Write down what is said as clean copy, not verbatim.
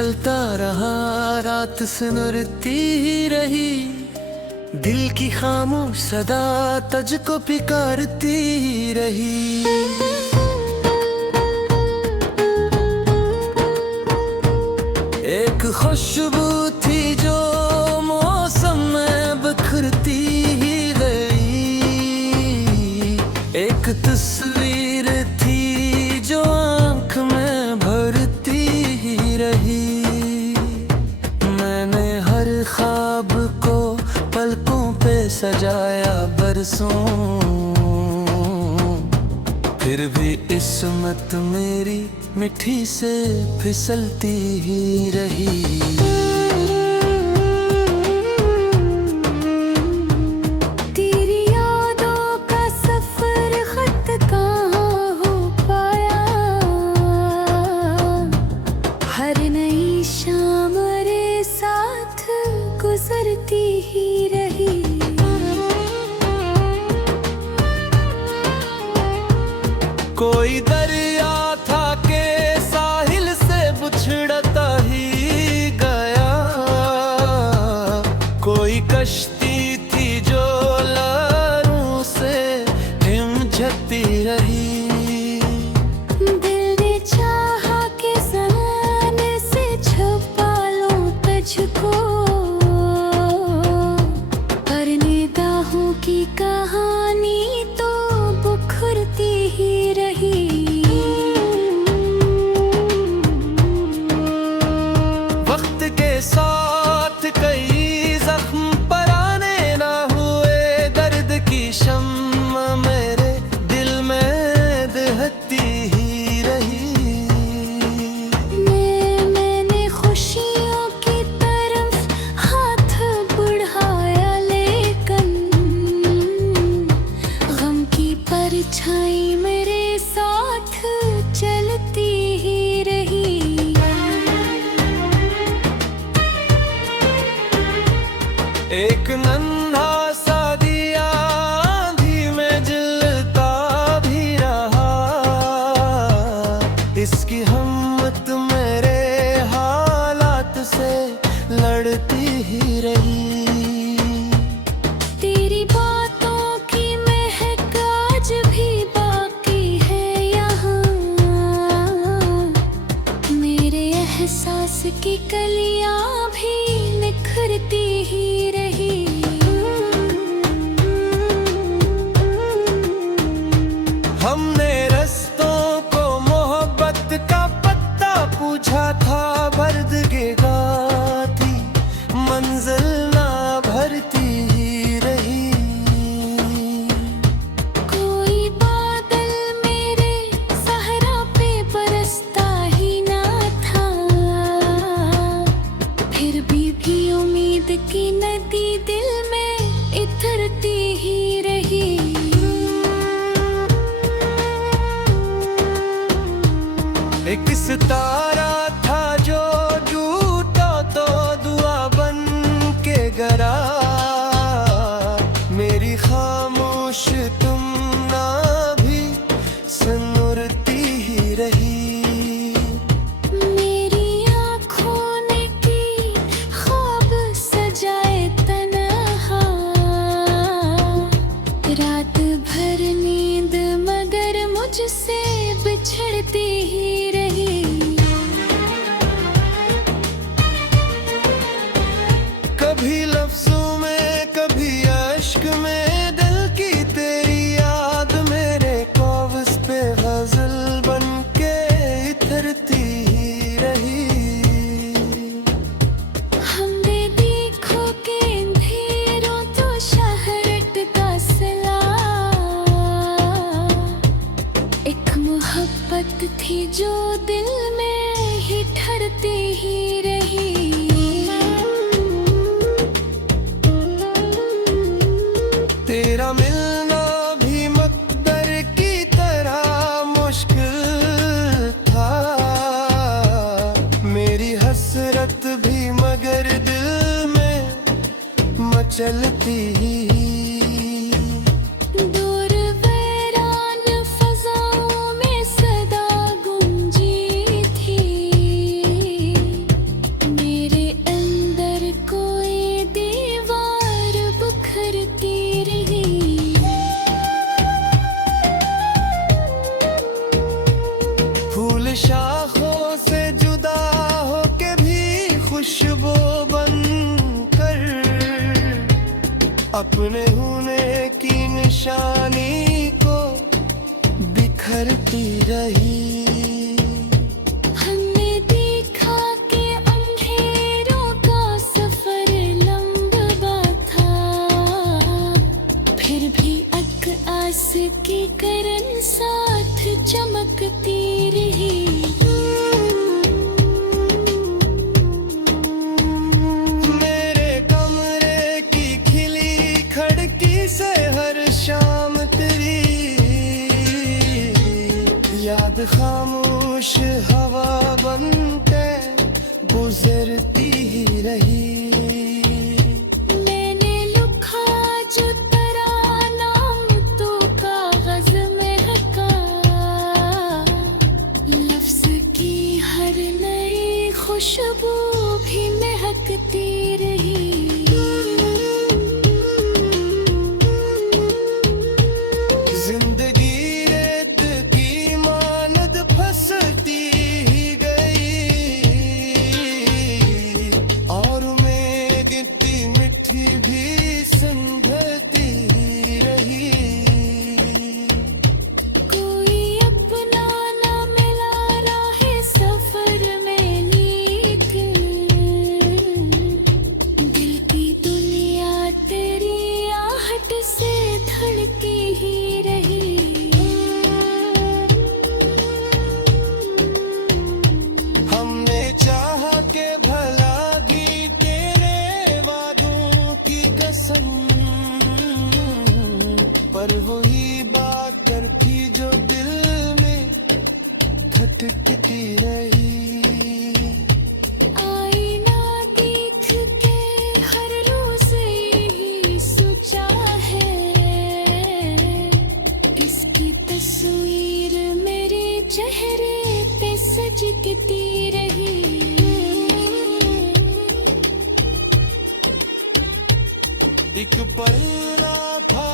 ढलता रहा, रात सिमरती ही रही, दिल की खामोश सदा तुझको पुकारती ही रही। एक खुशबू थी जो मौसम में बिखरती ही गई, एक तस्वीर थी जो आँख में भरती ही रही। मैंने हर ख्वाब को पलकों पे सजाया बरसों, फिर भी किस्मत मेरी मिट्टी से फिसलती ही रही। तेरी यादों का सफर खत कहाँ हो पाया, हर नई शाम मेरे साथ गुजरती ही रही। कोई दरिया था के साहिल से बिछड़ता ही गया, कोई कश्ती थी जो लहरों से हिमझती रही। दिल ने चाहा कि ज़माने से छुपा लूं तुझको, पर निगाहों की कहानी तो बुखरती ही रही। वक्त के साथ कई जख्म पराने ना हुए, दर्द की शम्मा मेरे दिल में दहती ही रही। मैंने खुशियों की तरफ हाथ बढ़ाया, लेकिन गम की परछाई मेरे साथ चलती ही रही। एक नन्हा सा दिया आंधी में जलता भी रहा, इसकी हिम्मत मेरे हालात से लड़ती ही रही। तेरी बातों की महक आज भी बाकी है यहाँ, मेरे एहसास की कलियां भी निखरती ही रही। हमने रस्तों को मोहब्बत का पत्ता पूछा था, भर देगा थी मंजिल ना भरती ही रही। कोई बादल मेरे सहरा पे बरसता ही ना था, फिर भी उम्मीद की नदी दिल में इतरती ही रही। एक सितारा था जो टूटा तो दुआ बन के गरा, मेरी खामोश तुम ना भी सुनती ही रही। मेरी आँखों ने की ख्वाब सजाए तन्हा, रात भर नींद मगर मुझसे बिछड़ती ही रही। कभी लफ्जों में कभी अश्क में दिल की तेरी याद मेरे कागज़ पे गजल बन के इतरती ही रही। हमने देखो के अंधेरों तो शहरट का सिला, एक मोहब्बत थी जो दिल में ही ठहरती ही रही। तेरा मिलना भी मकदर की तरह मुश्किल था, मेरी हसरत भी मगर दिल में मचलती ही। दूर वीरान फज़ाओं में सदा गूंजी थी, अपने होने की निशानी को बिखरती रही। हमने देखा कि अंधेरों का सफर लंबा था, फिर भी आस की किरण साथ चमकती रही। मेरे कमरे की खिली खिड़की से हर शाम तेरी याद खामोश हवा बनके गुजरती ही रही। मैंने लिखा जो तराना तो कागज में हका, लफ्ज की हर नई खुशबू भी महकती रही। जिंदगी रेत की मानद फंसती ही गई, और उम्मीद इतनी मीठी भी संभलती ही रही। कोई अपना ना मिला राहे सफर में, लेकिन दिल की दुनिया तेरी आहट से धड़की ही रही। हमने चाहा के भला की तेरे वादों की कसम, पर वही बात करती जो दिल में खटकती रही। आईना देख के हर रोज यही सोचा है, इसकी तस्वीर मेरे चेहरे पे सजती रही। एक पन्ना था